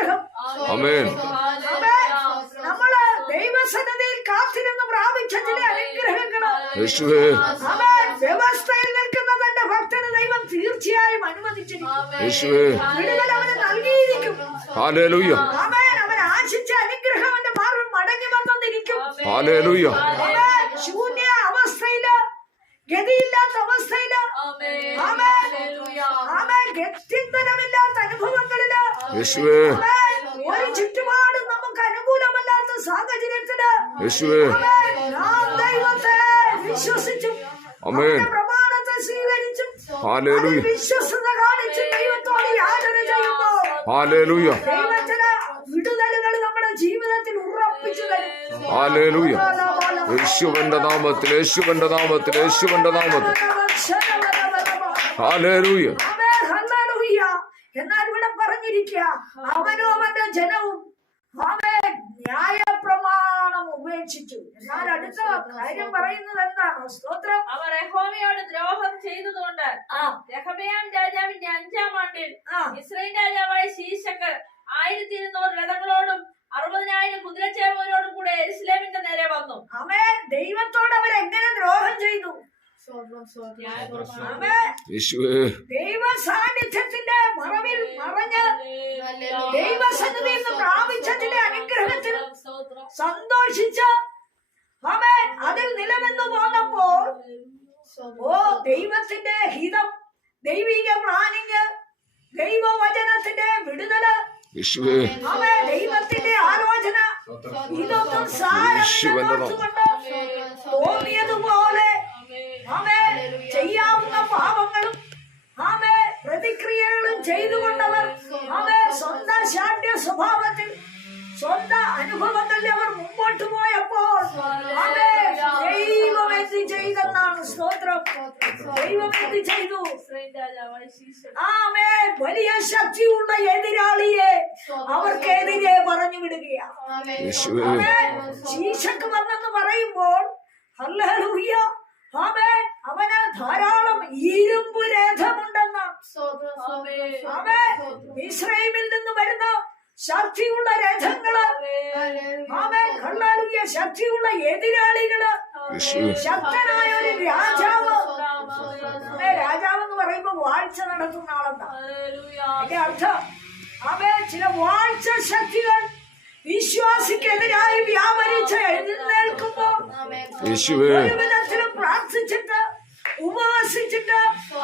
അനുഗ്രഹം. നമ്മൾ ദൈവസന്നതിയിൽ കാത്തിരുന്ന് പ്രാപിച്ച ചില അനുഗ്രഹങ്ങളും വ്യവസ്ഥയിൽ നിൽക്കുന്ന തന്റെ ഭക്തന് ദൈവം തീർച്ചയായും അനുവദിച്ചിരിക്കും. അവന് നൽകിയിരിക്കും. അവൻ ആശിച്ച അനുഗ്രഹം അവന്റെ മാറിൽ മടങ്ങി വന്നിരിക്കും. ശൂന്യ അവസ്ഥയിൽ ഗതിയില്ലാത്ത അവസ്ഥയിൽ. അവൻ ഗത്യന്തരമില്ലാത്ത അനുഭവങ്ങളിൽ ഒരു ചുറ്റുപാടും നമുക്ക് അനുകൂലമല്ലാത്ത സാഹചര്യത്തിൽ നാം ദൈവത്തെ വിശ്വസിച്ചും പ്രമാണത്തെ സ്വീകരിച്ചും വിശ്വസത കാണിച്ചും ദൈവത്തോട് യാചന ചെയ്യുമ്പോൾ ഹാലേലൂയ. ദൈവത്തിന് വിടുതലുകൾ നമ്മുടെ ജീവിതത്തിൽ ഉറപ്പിച്ചു തരും. ഹാലേലൂയ. യേശുവന്റെ നാമത്തിൽ യേശുവന്റെ നാമത്തിൽ. യേശുവന്റെ നാമത്തിൽ. ഹാലേലൂയ ആമേൻ, ഹല്ലേലൂയ. എന്നാൽ ഇവിടെ പറഞ്ഞിരിക്കുക അവനും അവന്റെ ജനവും അവൻ ന്യായപ്രമാണം ഉപേക്ഷിച്ചു എന്നാൽ അടുത്ത കാര്യം പറയുന്നത് എന്താണ് സ്തോത്രം അവർ യഹോവയോട് ദ്രോഹം ചെയ്തതുകൊണ്ട് ആ. രഹബയാം രാജാവിന്റെ അഞ്ചാം ആണ്ടിൽ ഇസ്രായേൽ രാജാവായ ശീശക്ക് ആയിരത്തി ഇരുന്നൂറ് രഥങ്ങളോടും അറുപതിനായിരം കുതിരച്ചേവരോടും കൂടെ എരുസലേമിന്റെ നേരെ വന്നു. അവൻ ദൈവത്തോട് അവർ എങ്ങനെ ദ്രോഹം ചെയ്തു? ദൈവ സാന്നിധ്യത്തിന്റെ മറവിൽ മറഞ്ഞ് ദൈവസന്നിധിയിൽ നിന്ന് പ്രാപിച്ചതിന്റെ അനുഗ്രഹത്തിൽ സന്തോഷിച്ച് അവൻ അതിൽ നിലനിന്ന് പോന്നപ്പോൾ ഓ ദൈവത്തിന്റെ ഹിതം ദൈവിക പ്ലാനിങ് ദൈവവചനത്തിന്റെ വിടുതൽ അവൻ ദൈവത്തിന്റെ ആലോചന ഇതൊന്നും. സാരമില്ലെന്നോർത്തുകൊണ്ട് തോന്നിയതുപോലെ അവൻ ചെയ്യാവുന്ന പാപങ്ങളും അവൻ പ്രതിക്രിയകളും ചെയ്തുകൊണ്ടവർ അവൻ സ്വന്തം ശാഠ്യ സ്വഭാവത്തിൽ സ്വന്തം അനുഭവത്തിൽ അവർ മുമ്പോട്ട് പോയപ്പോൾ ദൈവം എന്ത് ചെയ്തെന്നാണ് സ്തോത്രം. ദൈവം എന്ത് ചെയ്തു. ഇസ്രയേൽ രാജാവായ ശീശക്ക് ആമേ വലിയ ശക്തിയുള്ള എതിരാളിയെ അവർക്കെതിരെ പറഞ്ഞു വിടുകയാണ്. ശീശക്ക് വന്നെന്ന് പറയുമ്പോൾ അവന് ധാരാളം ഇരുമ്പ് രഥമുണ്ടെന്നാണ് ഇസ്രൈമിൽ നിന്ന് വരുന്ന ശക്തിയുള്ള രഥങ്ങൾ. ആമേൻ ശക്തിയുള്ള എതിരാളികൾ. ശക്തനായ ഒരു രാജാവ്. രാജാവ് എന്ന് പറയുമ്പോ വാഴ്ച നടത്തുന്ന ആളെന്നാ എന്റെ അർത്ഥം അവയെ ചില വാഴ്ച ശക്തികൾ വിശ്വാസിക്കെതിരായി വ്യാപരിച്ച് എഴുന്നേൽക്കുമ്പോൾ പ്രാർത്ഥിച്ച് ഒരു വിധത്തിലും പ്രാർത്ഥിച്ചിട്ട് ഉപവസിച്ചിട്ട്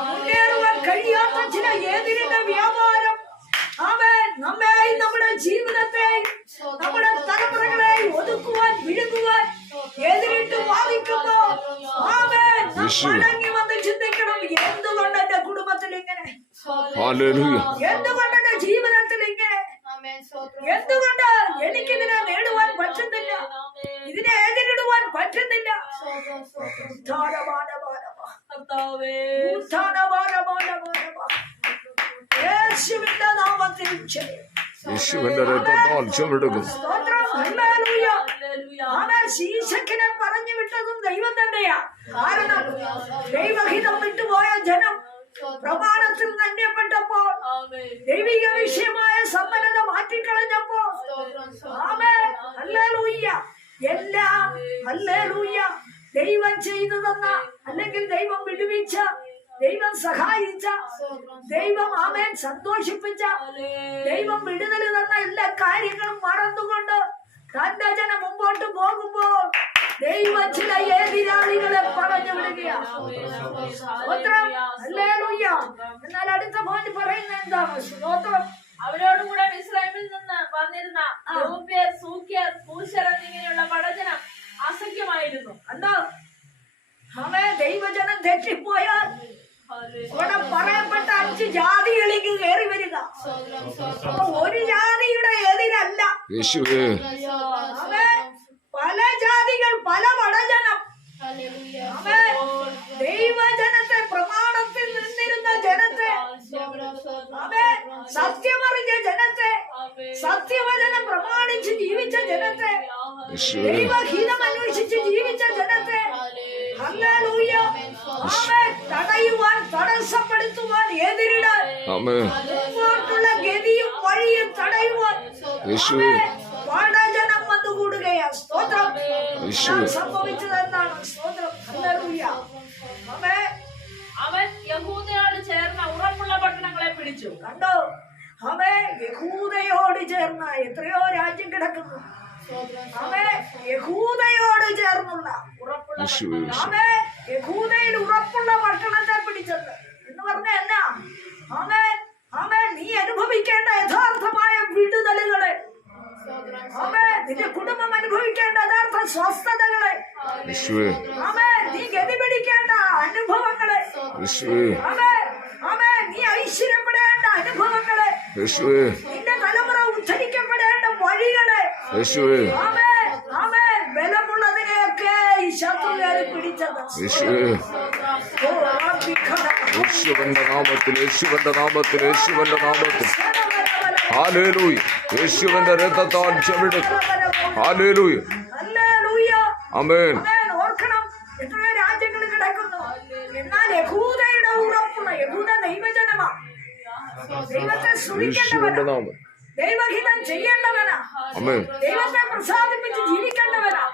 മുന്നേറുവാൻ കഴിയാത്ത ചില എതിരിന്റെ വ്യാപാരം അവൻ നമ്മെയും നമ്മുടെ ജീവിതത്തെയും നമ്മുടെ തലമുറകളെയും ഒതുക്കുവാൻ വിഴുങ്ങുവാൻ എതിരിട്ട് വാദിക്കുമ്പോ അവൻ നാം യേശു. മടങ്ങി വന്ന് ചിന്തിക്കണം എന്തുകൊണ്ട് എന്റെ കുടുംബത്തിൽ ഇങ്ങനെ ഹാലേലൂയ എന്തുകൊണ്ട് എന്റെ ജീവിതത്തിൽ ഇങ്ങനെ? എന്തുകൊണ്ട് എനിക്കിതിനെ നേടുവാൻ പറ്റുന്നില്ല? ഇതിനെ എതിരിടുവാൻ പറ്റുന്നില്ല. യേശുവിന്റെ നാമത്തിൽ. യേശുവിന്റെ രക്തത്താൽ ശീശക്കിനെ പറഞ്ഞു വിട്ടതും ദൈവം തന്നെയാ. കാരണം ദൈവഹിതം വിട്ടുപോയ ജനം പ്രമാണത്തിൽ നന്യപ്പെട്ടപ്പോൾ. ദൈവിക വിഷയമായ സമ്പന്നത മാറ്റിക്കളഞ്ഞപ്പോൾ. എല്ലാം. ദൈവം ചെയ്തു തന്ന അല്ലെങ്കിൽ ദൈവം വിടുവിച്ച ദൈവം സഹായിച്ച ദൈവം ആമേൻ സന്തോഷിപ്പിച്ച ദൈവം വിടുതൽ തന്ന എല്ലാ കാര്യങ്ങളും മറന്നുകൊണ്ട് തന്റെ ദൈവം ചില എതിരാളികളെ പറഞ്ഞു വിടുകയാണ്. എന്നാൽ അടുത്ത പോയിന്റ് പറയുന്നത് എന്താണ്? സ്തോത്രം. അവരോടുകൂടെ ഇസ്രായേലിൽ നിന്ന് വന്നിരുന്ന രൂപ്യർ സൂക്യർ പൂശർ എന്നിങ്ങനെയുള്ള പടജനം അസഖ്യമായിരുന്നു കണ്ടോ? അവേ ദൈവജനം തെറ്റിപ്പോയാൽ ഇവിടെ പറയപ്പെട്ട അഞ്ച് ജാതികളിലേക്ക് കയറി വരിക. ഒരു ജാതിയുടെ എതിരല്ല ജാതികൾ പല പടജനം അവേ ദൈവജനത്തെ പ്രമാണത്തിൽ നിന്നിരുന്ന ജനത്തെ അവേ സത്യമറിഞ്ഞ ജനത്തെ സത്യവചനം പ്രമാണിച്ച് ജീവിച്ച ജനത്തെ യേശുവേ ദൈവഹിതം അന്വേഷിച്ച് ജീവിച്ച ജനത്തെ ഹല്ലേലൂയ. ആമേൻ. തടയുവാൻ തടസ്സപ്പെടുത്തുവാൻ എതിരിടാൻ ആമേ മുമ്പോട്ടുള്ള ഗതിയും വഴിയും തടയുവാൻ യേശുവേ. ഞാൻ സംഭവിച്ചത് എന്താണ് സ്തോത്രം അവൻ യഹൂദയോട് ചേർന്ന ഉറപ്പുള്ള പട്ടണങ്ങളെ പിടിച്ചു. കണ്ടോ? അവേ യഹൂദയോട് ചേർന്ന എത്രയോ രാജ്യം കിടക്കുന്നു. അവേ യഹൂദയോട് ചേർന്നുള്ള ഉറപ്പുള്ള യേശുവേ യഹൂദയിൽ ഉറപ്പുള്ള പട്ടണത്തെ പിടിച്ചത് എന്ന് പറഞ്ഞ എന്നാ? അവേ അവേ നീ അനുഭവിക്കേണ്ട യഥാർത്ഥമായ വിടുതലുകളെ നിന്റെ കുടുംബം അനുഭവിക്കേണ്ട യഥാർത്ഥ സ്വസ്ഥതകളെ. നീ ഗതിപിടിക്കേണ്ട അനുഭവങ്ങളെ. നീ ഐശ്വര്യപ്പെടേണ്ട അനുഭവങ്ങളെ. യേശുവേ. നിന്റെ തലമുറ ഉദ്ധരിക്കപ്പെടേണ്ട വഴികളെ. ബലമുള്ളതിനെയൊക്കെ ഈ ശത്രുകാരെ പിടിച്ചത്. യേശുവന്റെ നാമത്തിൽ യേശുവന്റെ നാമത്തിൽ യേശുവന്റെ നാമത്തിൽ ഹാലേലൂയ യേശുവന്റെ രക്തത്താൽ ചെവിടുക്കും ഹാലേലൂയ. അമേൻ യേശുവന്റെ നാമം. ദൈവഹിതം ചെയ്യേണ്ടവനാ. ദൈവത്തെ പ്രസാദിപ്പിച്ച് ജീവിക്കേണ്ടവനാ.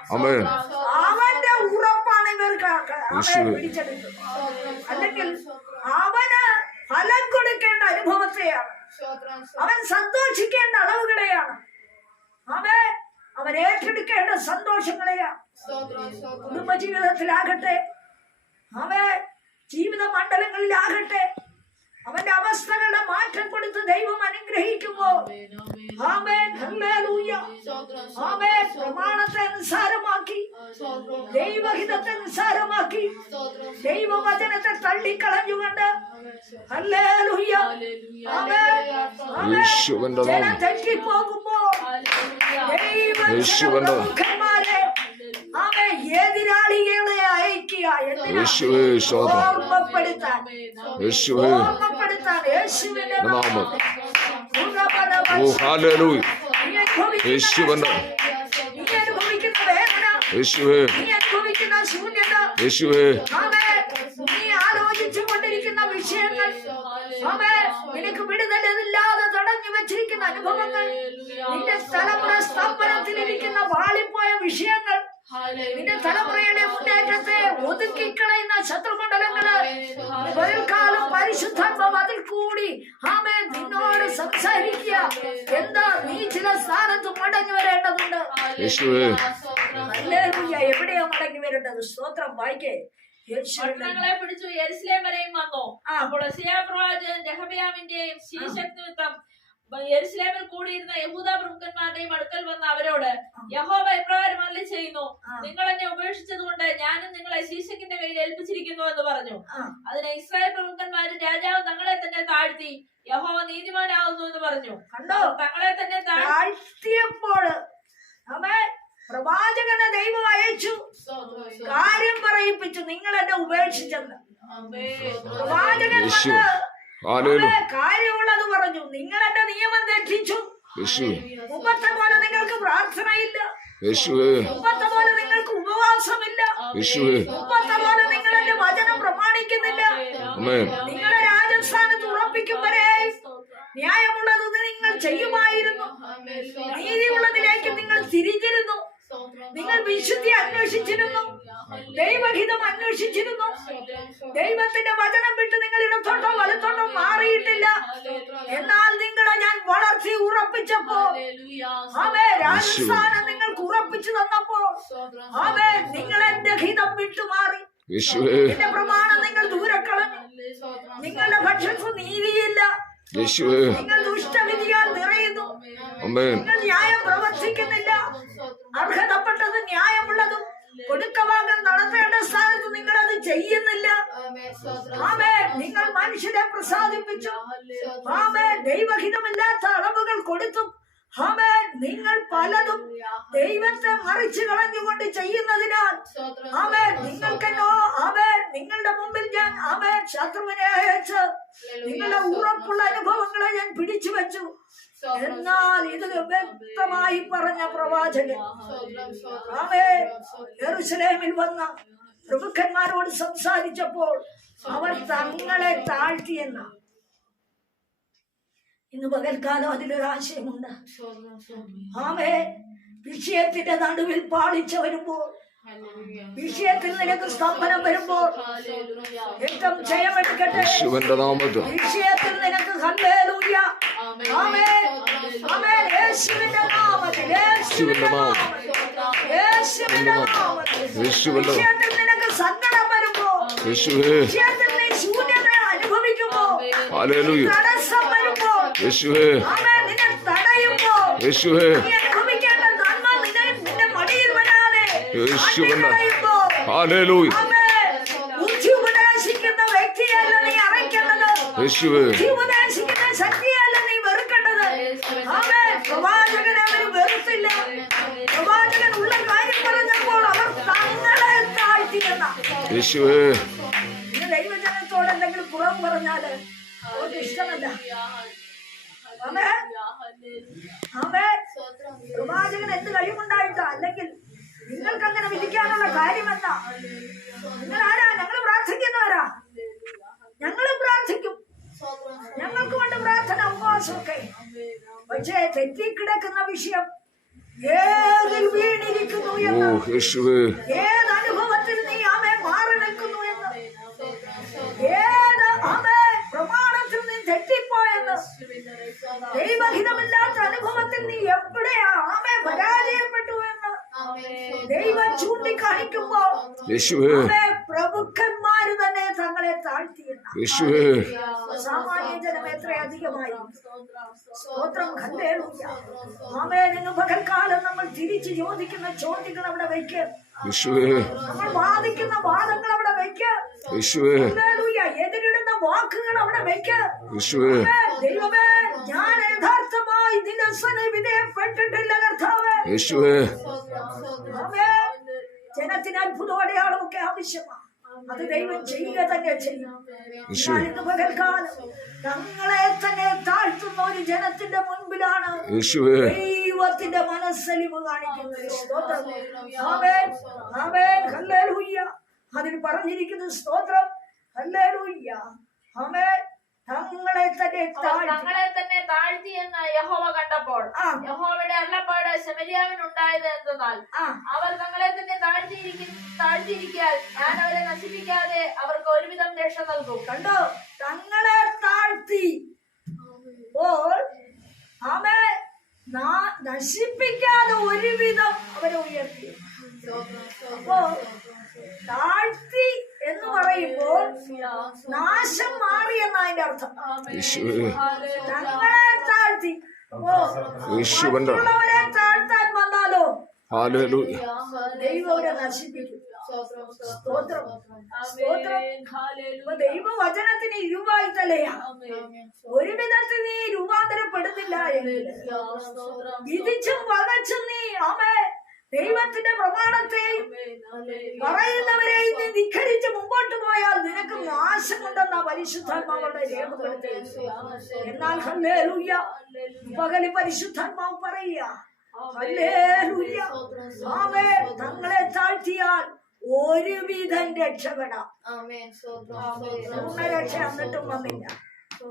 അവന്റെ ഉറപ്പാണ് ഇവർക്ക് അല്ലെങ്കിൽ അനുഭവത്തെയാണ്. അവൻ സന്തോഷിക്കേണ്ട അളവുകളെയാണ്. അവൻ അവൻ ഏറ്റെടുക്കേണ്ട സന്തോഷങ്ങളെയാണ്. കുടുംബജീവിതത്തിലാകട്ടെ. അവൻ ജീവിത മണ്ഡലങ്ങളിലാകട്ടെ അവന്റെ അവസ്ഥകളുടെ മാറ്റം കൊടുത്ത് ദൈവം അനുഗ്രഹിക്കുമ്പോൾ ആമേൻ ഹല്ലേലൂയ. ആമേൻ. പ്രമാണത്തെ നിസ്സാരമാക്കി ദൈവഹിതത്തെ നിസ്സാരമാക്കി ദൈവവചനത്തെ തള്ളിക്കളഞ്ഞുകൊണ്ട്. തെറ്റിപ്പോകുമ്പോൾ ദൈവമുഖന്മാരെ ആമേ എതിരാളികളെ അയക്കുക ഓർമ്മപ്പെടുത്താൻ നാമം. ഓ അനുഭവിക്കുന്ന യേശുവിന്റെ യേശുവേ. യേശുവേ. നീ ആലോചിച്ചു കൊണ്ടിരിക്കുന്ന വിഷയങ്ങൾ നിനക്ക് വിടുതലില്ലാതെ തടഞ്ഞു വെച്ചിരിക്കുന്ന അനുഭവങ്ങൾ. നിന്റെ തലമുറ സ്തംഭനത്തിലിരിക്കുന്ന വാളിപ്പോയ വിഷയങ്ങൾ. നിന്റെ തലമുറയുടെ മുന്നേറ്റത്തെ ഒതുക്കിക്കളയുന്ന പകൽക്കാലം പരിശുദ്ധാത്മാവ് അതിൽ കൂടി ആമേ നിന്നോട് സംസാരിക്കുക. എന്താ നീ ചില സ്ഥാനത്ത് മടങ്ങി വരേണ്ടതുണ്ട്? യേശുവേ. ഹല്ലേലൂയ. എവിടെയാ മടങ്ങി വരേണ്ടത്? സ്തോത്രം. വായിക്കേ. പട്ടണങ്ങളെ പിടിച്ചു യെരുസലേം വരെയും വന്നു. അപ്പോൾ സിയാ പ്രവാചകൻ രഹബയാമിന്റെയും നിമിത്തം യെരുസലേമിൽ കൂടിയിരുന്ന യഹൂദ പ്രമുഖന്മാരുടെയും അടുക്കൽ വന്ന അവരോട് യഹോവ എപ്രകാരം അരളി ചെയ്യുന്നു നിങ്ങൾ എന്നെ ഉപേക്ഷിച്ചത് കൊണ്ട് ഞാനും നിങ്ങളെ ശീശക്കിന്റെ കയ്യിൽ ഏൽപ്പിച്ചിരിക്കുന്നു എന്ന് പറഞ്ഞു. ആ. അതിന് ഇസ്രായേൽ പ്രമുഖന്മാരും രാജാവ് തങ്ങളെ തന്നെ താഴ്ത്തി യഹോവ നീതിമാനാവുന്നു എന്ന് പറഞ്ഞു. കണ്ടോ? തങ്ങളെ തന്നെ താഴ്ത്തിയപ്പോൾ പ്രവാചകനെ ദൈവം അയച്ചു. കാര്യം പറയിപ്പിച്ചു നിങ്ങൾ എന്നെ ഉപേക്ഷിച്ചെന്ന്. പ്രവാചകൻ. വന്ന് കാര്യമുള്ളത് പറഞ്ഞു. നിങ്ങൾ എന്റെ നിയമം തെറ്റിച്ചു മുമ്പത്തെ പോലെ നിങ്ങൾക്ക് പ്രാർത്ഥനയില്ല. മുമ്പത്തെ പോലെ നിങ്ങൾക്ക് ഉപവാസമില്ല. മുമ്പത്തെ പോലെ നിങ്ങൾ എന്റെ വചനം പ്രമാണിക്കുന്നില്ല. നിങ്ങളെ രാജസ്ഥാനത്ത് ഉറപ്പിക്കും വരെ ന്യായമുള്ളത് നിങ്ങൾ ചെയ്യുമായിരുന്നു. നീതിയുള്ളതിലേക്ക് നിങ്ങൾ തിരിഞ്ഞിരുന്നു. നിങ്ങൾ വിശുദ്ധി അന്വേഷിച്ചിരുന്നു. ദൈവഹിതം അന്വേഷിച്ചിരുന്നു. ദൈവത്തിന്റെ വചനം വിട്ട് എന്നാൽ നിങ്ങളെ ഞാൻ വളർച്ച ഉറപ്പിച്ചപ്പോ അവേ രാജസ്ഥാനം നിങ്ങൾക്ക് ഉറപ്പിച്ചു തന്നപ്പോ അവേ നിങ്ങൾ എന്റെ ഹിതം വിട്ടുമാറി. യേശുവേ. എന്റെ പ്രമാണം നിങ്ങൾ ദൂരെ കളഞ്ഞു. നിങ്ങളുടെ ഭക്ഷണ നീതിയില്ല. യേശുവേ. നിങ്ങൾ ദുഷ്ടവിധിയാൽ നിറയുന്നു. നിങ്ങൾ ന്യായം പ്രവർത്തിക്കുന്നില്ല. അർഹതപ്പെട്ടത് മനുഷ്യരെ പ്രസാദിപ്പിച്ചു. ആമേ ദൈവഹിതമില്ലാത്ത അളവുകൾ കൊടുത്തും ആമേ നിങ്ങൾ പലതും ദൈവത്തെ മറിച്ചു കളഞ്ഞുകൊണ്ട് ചെയ്യുന്നതിനാൽ ആമേ നിങ്ങൾക്കെന്നോ ആമേ നിങ്ങളുടെ മുമ്പിൽ ഞാൻ ആമേ ശത്രുവിനെ അയച്ച് നിങ്ങളുടെ ഉറപ്പുള്ള അനുഭവങ്ങളെ ഞാൻ പിടിച്ചു വെച്ചു. എന്നാൽ ഇത് വ്യക്തമായി പറഞ്ഞ പ്രവാചകൻ ആമേ ജെറുസലേമിൽ വന്ന പ്രമുഖന്മാരോട് സംസാരിച്ചപ്പോൾ അവർ തങ്ങളെ താഴ്ത്തിയെന്ന ഇന്ന് പകൽക്കാലം അതിലൊരു ആശയമുണ്ട് ആമേ വിഷയത്തിന്റെ നടുവിൽ പാളിച്ച വരുമ്പോൾ വിഷയത്തിൽ നിനക്ക് സ്തംഭനം വരുമ്പോൾ യുദ്ധം ജയമെടുക്കട്ടെ. വിഷയത്തിൽ നിനക്ക് ഹല്ലേലൂയ. ആമേ ആമേ യേശുവിന്റെ നാമത്തിൽ യേശുവിന്റെ നാമത്തിൽ. യേശുവിന്റെ നാമത്തിൽ. വിഷയത്തിൽ യേശുവേ. വരുമ്പോൾ യേശുവേ. യേശുവേ. നീ അനുഭവിക്കേണ്ട നന്മ നിന്നെ നിന്റെ മടിയിൽ വരാതെ യേശുവിന്റെ ആട്ടിക്കളയുമ്പോൾ, ഹാലേലൂയ ആമേ, ബുദ്ധി ഉപദേശിക്കുന്ന വ്യക്തിയല്ല നീ അറയ്ക്കേണ്ടത്. യേശുവേ. ബുദ്ധി പറഞ്ഞാൽ അവർക്ക് ഇഷ്ടമല്ല. പ്രവാചകൻ എന്ത് കഴിവുണ്ടായിട്ടാ? അല്ലെങ്കിൽ നിങ്ങൾക്ക് അങ്ങനെ വിധിക്കാനുള്ള കാര്യമെന്താ? നിങ്ങൾ ആരാ ഞങ്ങൾ പ്രാർത്ഥിക്കുന്നവരാ. ഞങ്ങൾ പ്രാർത്ഥിക്കും. ഞങ്ങൾക്ക് വേണ്ട പ്രാർത്ഥന ഉപവാസമൊക്കെ പക്ഷേ തെറ്റിക്കിടക്കുന്ന വിഷയം ഏതിൽ വീണിരിക്കുന്നു എന്ന് ഏത് ദൈവഹിതമില്ലാത്ത അനുഭവത്തിൽ നീ എവിടെയാ ആമേ പരാജയപ്പെട്ടു എന്ന്? ദൈവം ചൂണ്ടിക്കാണിക്കുമ്പോ പ്രഭുക്കന്മാര് തന്നെ തങ്ങളെ താഴ്ത്തിയെന്ന. സാമാന്യ ജനം എത്ര അധികമായി സ്തോത്രം. ആമേ നിങ്ങൾ പകൽക്കാലം നമ്മൾ തിരിച്ച് ചോദിക്കുന്ന ചോദ്യങ്ങൾ അവിടെ വയ്ക്കുക നമ്മൾ വാദിക്കുന്ന വാദങ്ങൾ അവിടെ വയ്ക്കുക. എതിരിടുന്ന വാക്കുകൾ അവിടെ വയ്ക്കുക ദൈവമേ ഞാൻ യഥാർത്ഥമായി നിരസന വിധേയപ്പെട്ടിട്ടില്ല കർത്താവേ. യേശുവേ. ആവശ്യമാണ് അത് ദൈവം ചെയ്യുക തന്നെ ചെയ്യും. യേശുവേ ഇന്ന് പകൽക്കാലം തങ്ങളെ തന്നെ താഴ്ത്തുന്ന ഒരു ജനത്തിന്റെ മുൻപിലാണ് ദൈവത്തിന്റെ മനസ്സലിവ് കാണിക്കുന്നത്. ഹല്ലേലൂയ പറഞ്ഞിരിക്കുന്നത് സ്തോത്രം. ആമേൻ. തങ്ങളെ തന്നെ തങ്ങളെ തന്നെ താഴ്ത്തി എന്ന് യഹോവ കണ്ടപ്പോൾ. യഹോവയുടെ അള്ളപ്പാട് ശമരിയാവിനുണ്ടായത് എന്തെന്നാൽ അവർ തങ്ങളെ തന്നെ താഴ്ത്തിയിരിക്കും താഴ്ത്തിയിരിക്കാൻ ഞാൻ അവരെ നശിപ്പിക്കാതെ അവർക്ക് ഒരുവിധം രക്ഷ നൽകും. കണ്ടോ? തങ്ങളെ താഴ്ത്തി. അപ്പോൾ നശിപ്പിക്കാതെ ഒരുവിധം അവരെ ഉയർത്തി. അപ്പോ താഴ് നാശം മാറി എന്നതിന്റെ അർത്ഥം. യേശുവേ തങ്ങളെ താഴ്ത്തി. അപ്പോ യേശുവിന്റെ മറ്റുള്ളവരെ താഴ്ത്താൻ വന്നാലോ? ഹാലേലൂയ ദൈവം അവരെ നശിപ്പിക്കും. സ്തോത്രം. സ്തോത്രം. അപ്പൊ ദൈവവചനത്തിന് ഇരുവായി തലയാ ഒരു വിധത്തിൽ നീ രൂപാന്തരപ്പെടുന്നില്ല എങ്കിൽ. വിധിച്ചും വകച്ചും നീ ആമേ ദൈവത്തിന്റെ പ്രമാണത്തെ പറയുന്നവരെയും നീ ധിഖരിച്ച് മുമ്പോട്ട് പോയാൽ നിനക്ക് നാശമുണ്ടെന്ന പരിശുദ്ധാത്മാവോടെ രേഖപ്പെടുത്തി എന്നാൽ ഹല്ലേലൂയ പകൽ പരിശുദ്ധാത്മാവ് പറയുക ഹല്ലേലൂയ ആമേ തങ്ങളെ താഴ്ത്തിയാൽ ഒരുവിധം രക്ഷപ്പെടാം. രക്ഷ എന്നിട്ടും വന്നില്ല.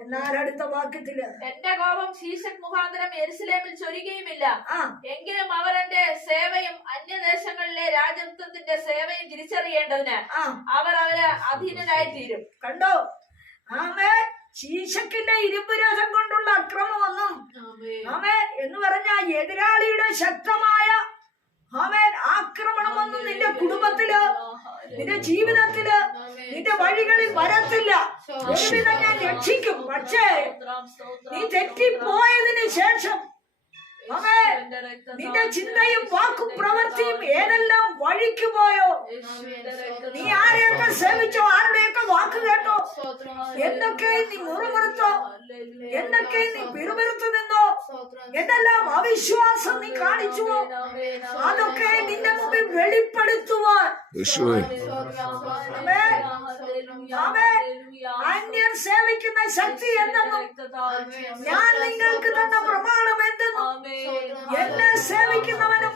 എന്നാൽ അടുത്ത വാക്യത്തിൽ? എന്റെ കോപം ശീശക് മുഖാന്തരം എരുസലേമിൽ ചൊരികയുമില്ല. എങ്കിലും അവർ എന്റെ സേവയും അന്യദേശങ്ങളിലെ രാജത്വത്തിന്റെ സേവയും തിരിച്ചറിയേണ്ടതിന് ആ. അവർ അവരെ അധീനരായി തീരും. കണ്ടോ? ആമേ ശീശക്കിന്റെ ഇരുമ്പ് രഥം കൊണ്ടുള്ള അക്രമമൊന്നും. ആമേ എന്ന് പറഞ്ഞ എതിരാളിയുടെ ശക്തമായ ആമേൻ ആക്രമണമൊന്നും നിന്റെ കുടുംബത്തിൽ നിന്റെ ജീവിതത്തിൽ നിന്റെ വഴികളിൽ വരത്തില്ല. ഞാൻ രക്ഷിക്കും. പക്ഷേ നീ തെറ്റിപ്പോയതിന് ശേഷം നിന്റെ ചിന്തയും വാക്കും പ്രവൃത്തിയും ഏതെല്ലാം വഴിക്ക് പോയോ? നീ ആരെയൊക്കെ സേവിച്ചോ? ആരുടെയൊക്കെ വാക്ക് കേട്ടോ? എന്തൊക്കെ നീ മുറുമുറുത്തോ? എന്തൊക്കെ നീ പിറുപിറുത്തു നിന്നോ? എന്തെല്ലാം അവിശ്വാസം നീ കാണിച്ചുവോ? അതൊക്കെ നിന്റെ മുമ്പിൽ വെളിപ്പെടുത്തുവാൻ യേശുവേ ആമേൻ. ആമേൻ. അന്യർ സേവിക്കുന്ന ശക്തി എന്തെന്നും ഞാൻ നിങ്ങൾക്ക് തന്ന പ്രമാണം എന്തെന്നും എന്നെ സേവിക്കുന്നവനും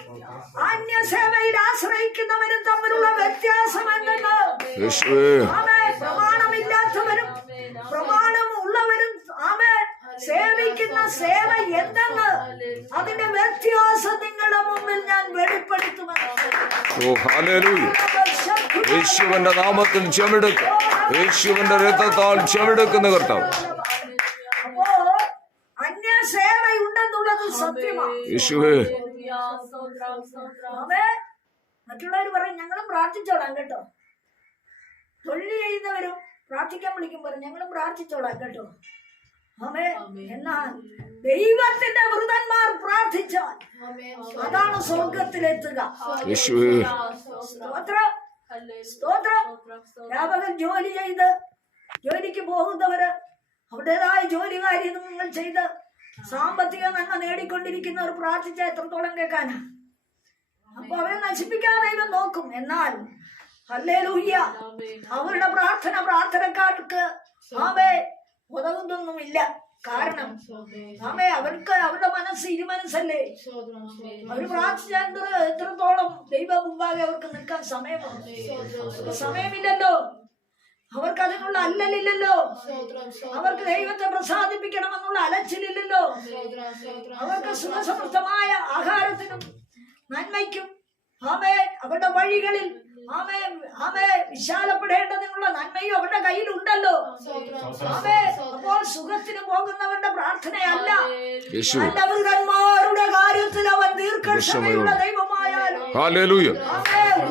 അന്യ സേവയിൽ ആശ്രയിക്കുന്നവനും തമ്മിലുള്ള വ്യത്യാസം എന്തെന്ന് പ്രമാണമില്ലാത്തവരും പ്രമാണം ഉള്ളവരും ആമേ സേവിക്കുന്ന സേവ എന്തെന്ന് അതിന്റെ വ്യത്യാസം നിങ്ങളുടെ മുമ്പിൽ ഞാൻ വെളിപ്പെടുത്തുമെന്ന് യേശുവിന്റെ നാമത്തിൽ ചെമെടുക്കും യേശുവിന്റെ രക്തത്താൽ ചെമെടുക്കുന്ന കർത്താവ്. മറ്റുള്ളവർ പറയും ഞങ്ങളും പ്രാർത്ഥിച്ചോളാം കേട്ടോ. തൊഴിൽ ചെയ്യുന്നവരും പ്രാർത്ഥിക്കാൻ വിളിക്കും പറയും ഞങ്ങളും പ്രാർത്ഥിച്ചോളാം കേട്ടോ. എന്നാൽ ദൈവത്തിന്റെ വൃതന്മാർ പ്രാർത്ഥിച്ചാൽ അതാണ് സ്വർഗത്തിലെത്തുക സ്തോത്രം. സ്തോത്രം. വ്യാപകൻ ജോലി ചെയ്ത് ജോലിക്ക് പോകുന്നവര് അവരുടേതായ ജോലി കാര്യങ്ങൾ ചെയ്ത് സാമ്പത്തിക നന്മ നേടിക്കൊണ്ടിരിക്കുന്നവർ പ്രാർത്ഥിച്ച എത്രത്തോളം കേൾക്കാനാ അപ്പൊ അവരെ നശിപ്പിക്കാൻ ദൈവം നോക്കും. എന്നാൽ ഹല്ലേലൂയ്യ അവരുടെ പ്രാർത്ഥന പ്രാർത്ഥനക്കാർക്ക് ആമേ ഉതകുന്നൊന്നുമില്ല കാരണം ആമേ അവർക്ക് അവരുടെ മനസ്സ് ഇരുമനസ്സല്ലേ? അവർ പ്രാർത്ഥിച്ചാൽ എത്രത്തോളം ദൈവ മുമ്പാകെ അവർക്ക് നിൽക്കാൻ സമയമാണ് സമയമില്ലല്ലോ. അവർക്ക് അതിനുള്ള അല്ലലില്ലല്ലോ അവർക്ക് ദൈവത്തെ പ്രസാദിപ്പിക്കണമെന്നുള്ള അലച്ചിലില്ലല്ലോ. അവർക്ക് സുഖസമൃദ്ധമായ ആഹാരത്തിനും നന്മയ്ക്കും ആമേ അവരുടെ വഴികളിൽ ആമേ ആമേ വിശാലപ്പെടേണ്ടതിനുള്ള നന്മയും അവരുടെ കയ്യിലുണ്ടല്ലോ. ആമേ അപ്പോൾ സുഖത്തിന് പോകുന്നവരുടെ പ്രാർത്ഥനയല്ല. യേശു. നല്ലവൃതന്മാരുടെ കാര്യത്തിൽ അവൻ ദീർഘക്ഷമയുള്ള ദൈവമായാലും.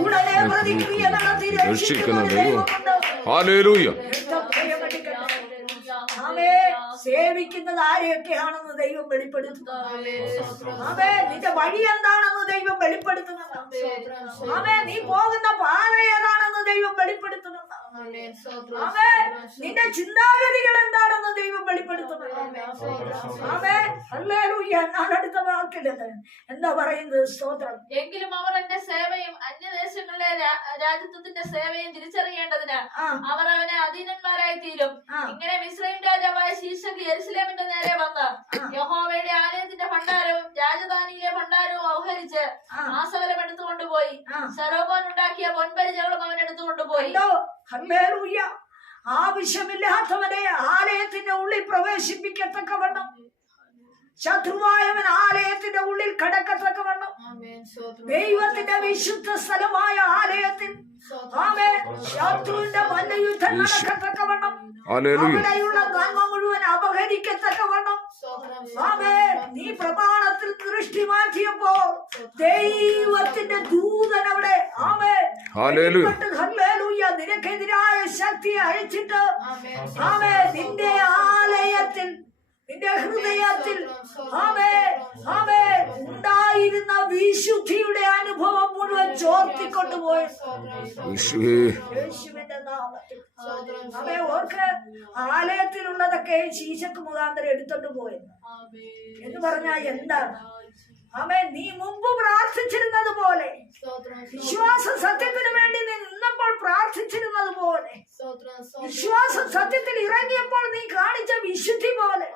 ഉടനെ പ്രതിക്രിയ നടത്തി രക്ഷിക്കുന്ന രക്ഷിക്കുന്ന ദൈവം. ദൈവമുണ്ട്. സേവിക്കുന്നത് ആരെയൊക്കെയാണെന്ന് ദൈവം വെളിപ്പെടുത്തുന്നു ആമേ നിന്റെ വഴി എന്താണെന്ന് ദൈവം വെളിപ്പെടുത്തുന്നത് ആമേ നീ പോകുന്ന പാത ഏതാണെന്ന് ദൈവം വെളിപ്പെടുത്തുന്നത് ആമേ നിന്റെ ചിന്താഗതികൾ എന്താണെന്ന് ദൈവം വെളിപ്പെടുത്തുന്നത് ആമേ ഹല്ലേലൂയ ഞാൻ അടുത്ത വാക്കില്ലത് എന്താ പറയുന്നത്? സ്തോത്രം. എങ്കിലും അവർ എന്റെ സേവയും അന്യദേശങ്ങളിലെ രാജ്യത്വത്തിന്റെ സേവയും തിരിച്ചറിയേണ്ടതിന് അവർ അവനെ അധീനന്മാരായി തീരും. ഇങ്ങനെ മിശ്രയും രാജാവായ ശീർഷക് യെരുസലേമിന്റെ നേരെ വന്ന് യഹോവയുടെ ആലയത്തിന്റെ ഭണ്ഡാരവും രാജധാനിയിലെ ഭണ്ഡാരവും അവഹരിച്ച് ആസവലം എടുത്തുകൊണ്ടുപോയി. ആ. സരോബോൻ ഉണ്ടാക്കിയ പൊൻപരിചകളും അവൻ എടുത്തുകൊണ്ടുപോയി. കണ്ടോ? ഹല്ലേലൂയ. ആവശ്യമില്ലാത്തവനെ ആലയത്തിന്റെ ഉള്ളിൽ പ്രവേശിപ്പിക്കത്തക്കവണ്ണം. ശത്രുവായവൻ ആലയത്തിന്റെ ഉള്ളിൽ കടക്കത്തക്കവണ്ണം. ദൈവത്തിന്റെ വിശുദ്ധ സ്ഥലമായ ആലയത്തിൽ ആമേൻ. ശത്രുവിന്റെ മല്ലയുദ്ധം നടക്കത്തക്കവണ്ണം. വണ്ണം അവിടെയുള്ള നന്മ മുഴുവൻ അപഹരിക്കത്തക്കവണ്ണം. നീ പ്രമാണത്തിൽ ദൃഷ്ടി മാറ്റിയപ്പോ ദൈവത്തിന്റെ ദൂതൻ അവിടെ ആമേ നിനക്കെതിരായ ശക്തി അയച്ചിട്ട് ആമേ നിന്റെ ആലയത്തിൽ നിന്റെ ഹൃദയത്തിൽ ആമേ ആമേ ഉണ്ടായിരുന്ന വിശുദ്ധിയുടെ അനുഭവം മുഴുവൻ യേശുവിന്റെ നാമത്തിൽ. ആമേ ഓർക്ക് ആലയത്തിലുള്ളതൊക്കെ ശീശക്ക് മുഖാന്തരം എടുത്തോണ്ട് പോയെന്ന്. എന്ന് പറഞ്ഞാൽ എന്താണ്? ആമേ നീ മുമ്പ് പ്രാർത്ഥിച്ചിരുന്നത് പോലെ. വിശ്വാസ സത്യത്തിന് വേണ്ടി നീ നിന്നപ്പോൾ പ്രാർത്ഥിച്ചിരുന്നത് പോലെ. വിശ്വാസം സത്യത്തിൽ ഇറങ്ങിയപ്പോൾ നീ കാണിച്ച വിശുദ്ധി പോലെ.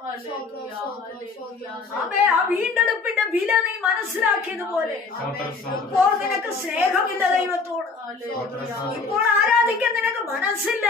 അമ്മേ ആ വീണ്ടെടുപ്പിന്റെ വില നീ മനസ്സിലാക്കിയതുപോലെ ഇപ്പോൾ നിനക്ക് സ്നേഹമില്ല ദൈവത്തോട്. ഇപ്പോൾ ആരാധിക്കാൻ നിനക്ക് മനസ്സില്ല.